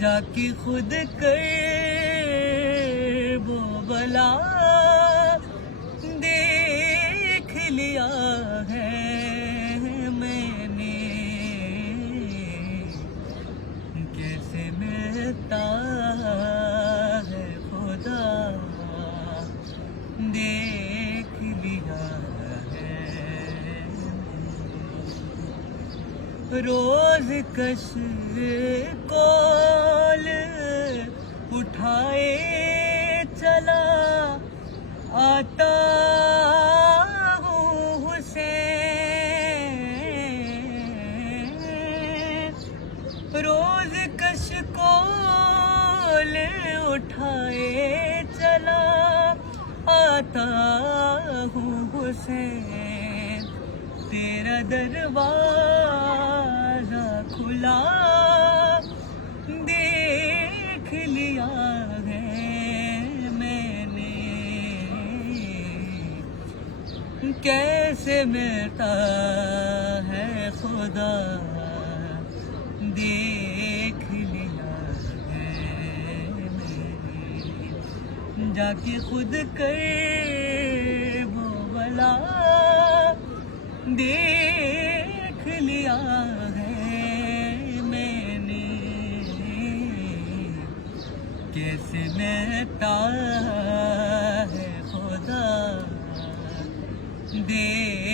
जाके खुद कर वो भला देख लिया है मैंने, कैसे मिलता है खुदा देख लिया है। रोज कश कॉल उठाए चला आता हूँ हुसैन, रोज कश कॉल उठाए चला आता हूँ हुसैन, तेरा दरवाजा खुला देख लिया है मैंने, कैसे मिलता है खुदा देख लिया है मैंने, जाके खुद कर वो भला देख लिया है मैंने, कैसे मिलता है खुदा देख